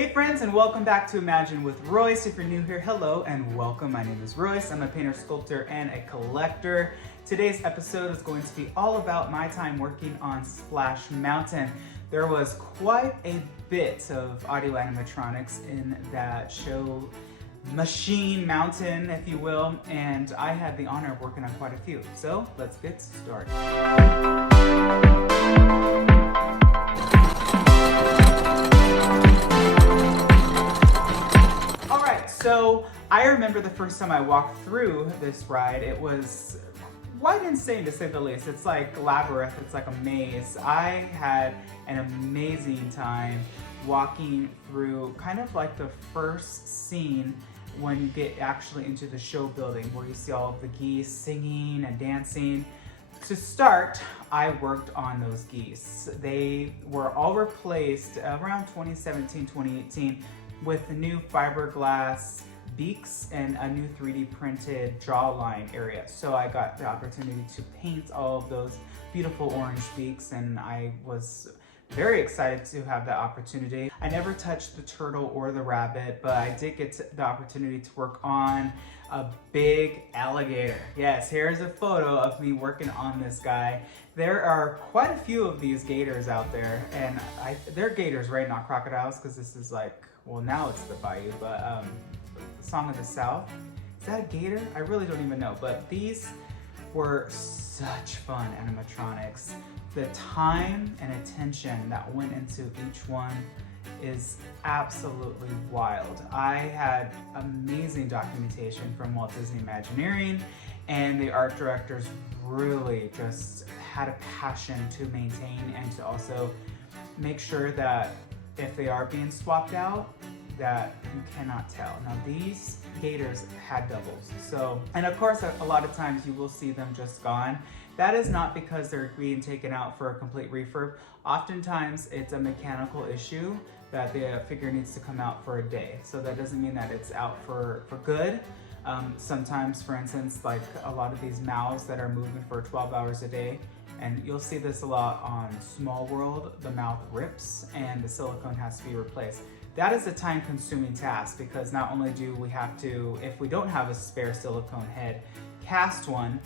Hey friends, and welcome back to Imagine with Royce. If you're new here, hello and welcome. My name is Royce. I'm a painter, sculptor, and a collector. Today's episode is going to be all about my time working on Splash Mountain. There was quite a bit of audio animatronics in that show machine mountain, if you will, and I had the honor of working on quite a few. So let's get started. So I remember the first time I walked through this ride, it was quite insane to say the least. It's like labyrinth, it's like a maze. I had an amazing time walking through kind of like the first scene when you get actually into the show building where you see all of the geese singing and dancing. To start, I worked on those geese. They were all replaced around 2017, 2018 with the new fiberglass beaks and a new 3D printed jawline area. So I got the opportunity to paint all of those beautiful orange beaks, and I was very excited to have that opportunity. I never touched the turtle or the rabbit, but I did get the opportunity to work on a big alligator. Yes, here's a photo of me working on this guy. There are quite a few of these gators out there, and they're gators, right? Not crocodiles, because this is like, well, now it's the bayou, but Song of the South. Is that a gator? I really don't even know, but these were such fun animatronics. The time and attention that went into each one is absolutely wild. I had amazing documentation from Walt Disney Imagineering, and the art directors really just had a passion to maintain and to also make sure that if they are being swapped out, that you cannot tell. Now these gators had doubles. So, and of course a lot of times you will see them just gone. That is not because they're being taken out for a complete refurb. Oftentimes it's a mechanical issue that the figure needs to come out for a day. So that doesn't mean that it's out for good. Sometimes, for instance, like a lot of these mouths that are moving for 12 hours a day, and you'll see this a lot on Small World, the mouth rips and the silicone has to be replaced. That is a time-consuming task because not only do we have to, if we don't have a spare silicone head, cast one,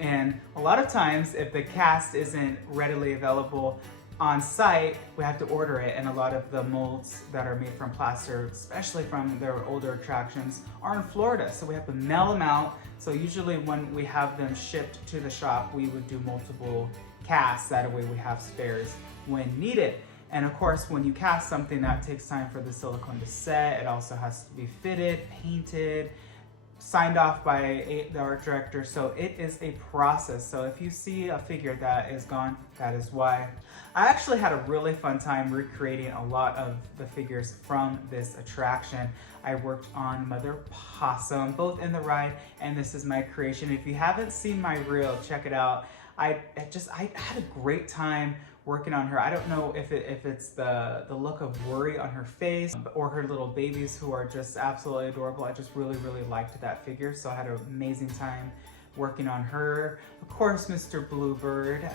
and a lot of times if the cast isn't readily available on site, we have to order it, and a lot of the molds that are made from plaster, especially from their older attractions, are in Florida, so we have to mail them out. So usually when we have them shipped to the shop, we would do multiple casts, that way we have spares when needed. And of course, when you cast something, that takes time for the silicone to set. It also has to be fitted, painted, signed off by the art director. So it is a process. So if you see a figure that is gone, that is why. I actually had a really fun time recreating a lot of the figures from this attraction. I worked on Mother Possum, both in the ride, and this is my creation. If you haven't seen my reel, check it out. I had a great time working on her. I don't know if it's the look of worry on her face or her little babies who are just absolutely adorable. I just really liked that figure, so I had an amazing time working on her. Of course, Mr. Bluebird,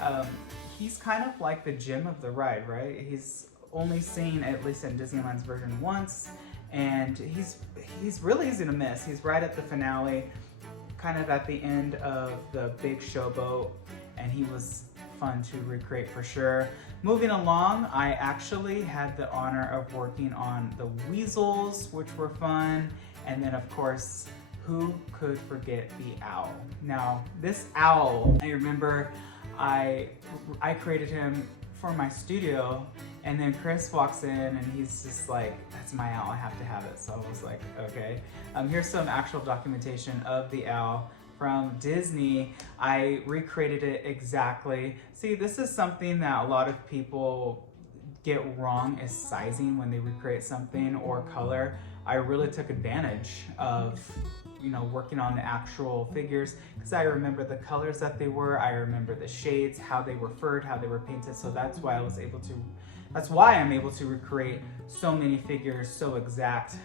he's kind of like the gem of the ride, right? He's only seen, at least in Disneyland's version, once, and he's really easy to miss. He's right at the finale, kind of at the end of the big showboat, and he was fun to recreate for sure. Moving along, I actually had the honor of working on the weasels, which were fun, and then of course, who could forget the owl? Now, this owl, I remember I created him for my studio, and then Chris walks in and he's just like, that's my owl, I have to have it. So I was like, okay. Here's some actual documentation of the owl from Disney. I recreated it exactly. See, this is something that a lot of people get wrong, is sizing when they recreate something or color. I really took advantage of, working on the actual figures because I remember the colors that they were, I remember the shades, how they were furred, how they were painted. So that's why I'm able to recreate so many figures so exact.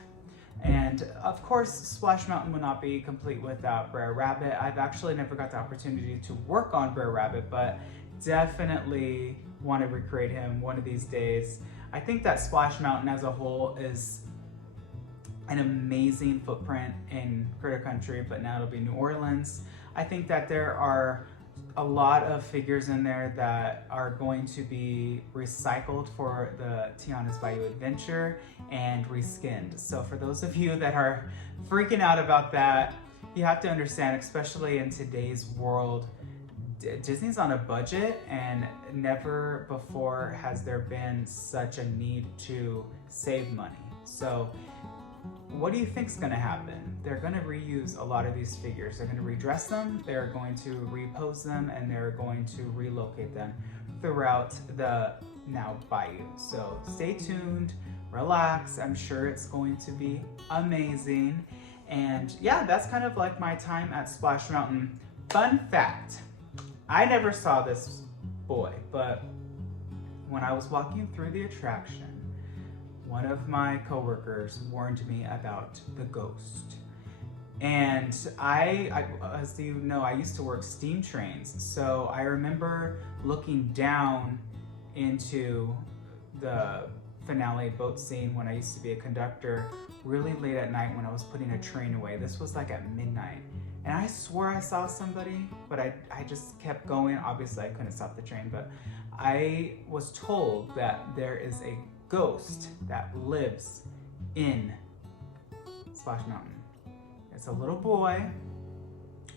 And of course, Splash Mountain would not be complete without Briar Rabbit. I've actually never got the opportunity to work on Briar Rabbit, but definitely want to recreate him one of these days. I think that Splash Mountain as a whole is an amazing footprint in Critter Country, but now it'll be New Orleans. I think that there are a lot of figures in there that are going to be recycled for the Tiana's Bayou Adventure and reskinned. So for those of you that are freaking out about that, you have to understand, especially in today's world, Disney's on a budget, and never before has there been such a need to save money. So what do you think is going to happen? They're going to reuse a lot of these figures. They're going to redress them, they're going to repose them, and they're going to relocate them throughout the now Bayou. So stay tuned, relax. I'm sure it's going to be amazing. And yeah, that's kind of like my time at Splash Mountain. Fun fact, I never saw this boy, but when I was walking through the attraction, one of my coworkers warned me about the ghost. And I, as you know, I used to work steam trains. So I remember looking down into the finale boat scene when I used to be a conductor really late at night when I was putting a train away. This was like at midnight. And I swore I saw somebody, but I just kept going. Obviously I couldn't stop the train, but I was told that there is a ghost that lives in Splash Mountain. It's a little boy.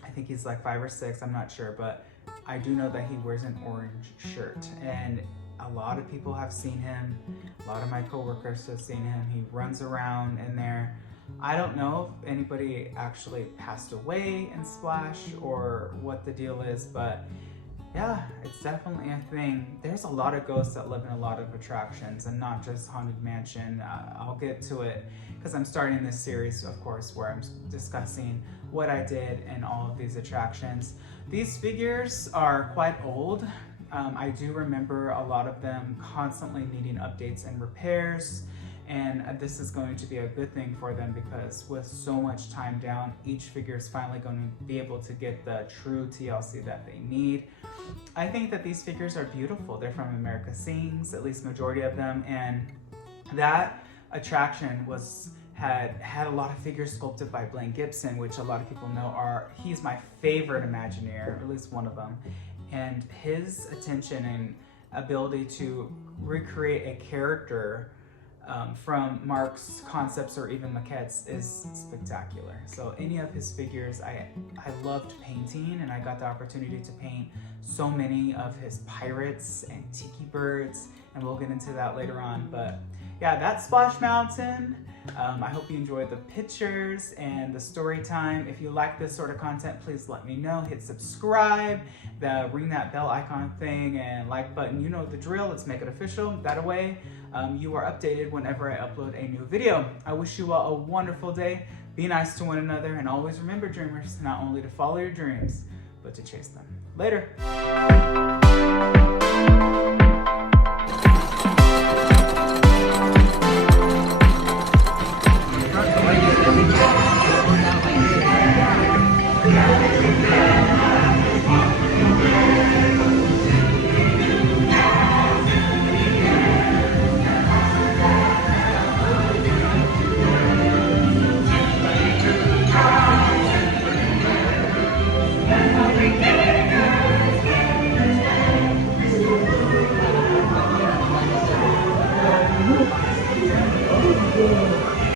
I think he's like 5 or 6, I'm not sure, but I do know that he wears an orange shirt, and a lot of people have seen him. A lot of my coworkers have seen him. He runs around in there. I don't know if anybody actually passed away in Splash or what the deal is, but yeah, it's definitely a thing. There's a lot of ghosts that live in a lot of attractions, and not just Haunted Mansion. I'll get to it because I'm starting this series, of course, where I'm discussing what I did in all of these attractions. These figures are quite old. I do remember a lot of them constantly needing updates and repairs, and this is going to be a good thing for them because with so much time down, each figure is finally going to be able to get the true TLC that they need. I think that these figures are beautiful. They're from America Sings, at least majority of them, and that attraction had a lot of figures sculpted by Blaine Gibson, which a lot of people know he's my favorite Imagineer, or at least one of them. And his attention and ability to recreate a character from Mark's concepts or even maquettes is spectacular. So any of his figures, I loved painting, and I got the opportunity to paint so many of his pirates and tiki birds, and we'll get into that later on. But yeah, that's Splash Mountain. I hope you enjoyed the pictures and the story time. If you like this sort of content, please let me know. Hit subscribe, ring that bell icon thing, and like button. You know the drill. Let's make it official. That way, you are updated whenever I upload a new video. I wish you all a wonderful day. Be nice to one another, and always remember, dreamers, not only to follow your dreams, but to chase them. Later. Yeah.